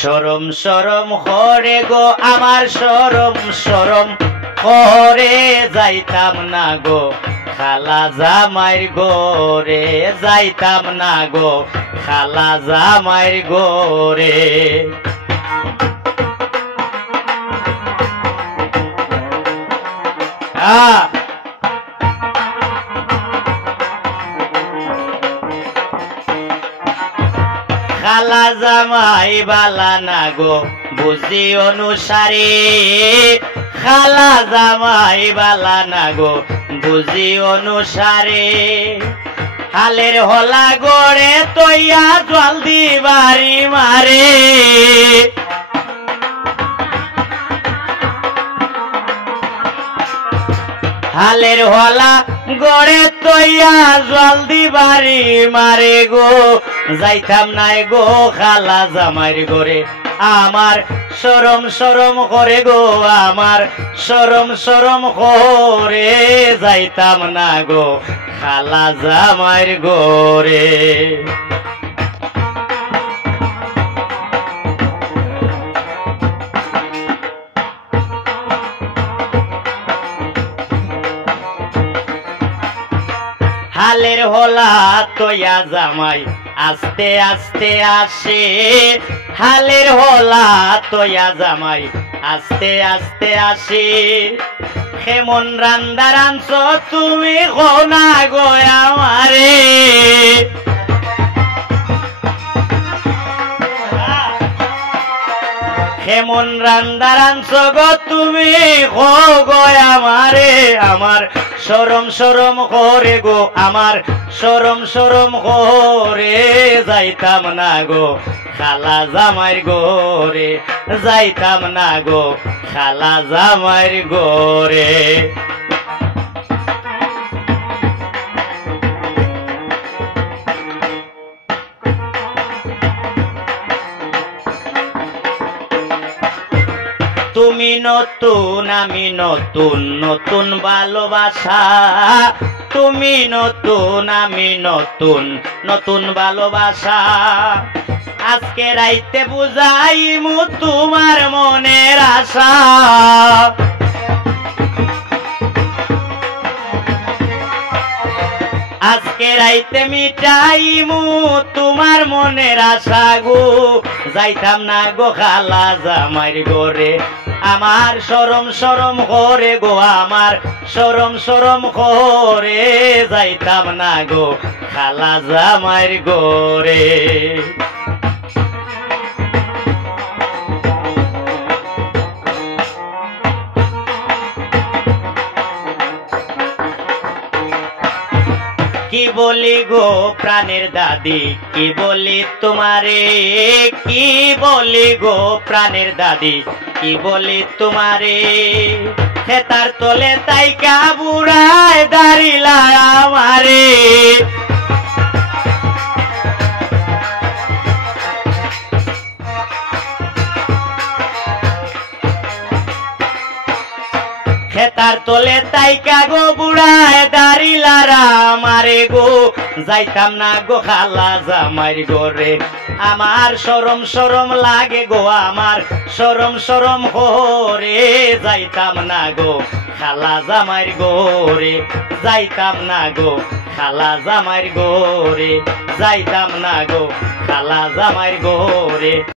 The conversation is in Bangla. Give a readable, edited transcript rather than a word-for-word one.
শরম শরম করে গো আমার শরম শরম করে যাইতাম না গো খালা জামাইর গোরে যাইতাম না গো খালা জামাইর গোরে খালা জামাই বালা না গো বুঝি অনুসারে খালা জামাই বালা না গো বুঝি অনুসারে হালের হলা গড়ে তৈয়া জল দিবারি মারে হালের হলা গড়ে তৈয়া জল দিবারি মারে গো যাইতাম নাই গো খালা জামাইর গোরে আমার শরম শরম করে গো আমার শরম শরম করে যাইতাম না গো খালা জামাইর গোরে হালের হলা তৈয়া জামাই আস্তে আস্তে আসে হালের হলা তৈয়া জামাই আস্তে আস্তে আসে কেমন রান্দা রাঁধছ তুমি কোনা গো আমারে কেমন রান্দা রাঁধছ গো তুমি গো গো আমারে আমার শরম শরম করে গো আমার শরম শরম করে যাইতাম না গো খালা জামাইর গোরে যাইতাম না গো খালা জামাইর গোরে তুমি নতুন আমি নতুন নতুন ভালোবাসা তুমি নতুন আমি নতুন নতুন ভালোবাসা আজকে রাইতে বুঝাইমু তোমার মনের আশা আজকে রাইতে মিটাইমু তোমার মনের আশা গো যাইতাম না গো খালা জামাইর গোরে আমার শরম শরম করে গো আমার শরম শরম করে যাইতাম না গো খালা জামাইর গোরে কি বলি গো প্রাণের দাদি কি বলি তোমারে কি বলি গো প্রাণের দাদি কি বলি তোমারে খেতার তলে তাইকা বুড়ায় দাঁড়িলা আমারে খেতার তলে তাইকা গো বুড়ায় দাঁড়িলারা মারে গো যাইতাম না গো খালা জামাইর গোরে আমার শরম শরম লাগে গো আমার শরম শরম করে যাইতাম না গো খালা জামাইর গোরে যাইতাম না গো খালা জামাইর গোরে যাইতাম না গো খালা জামাইর গোরে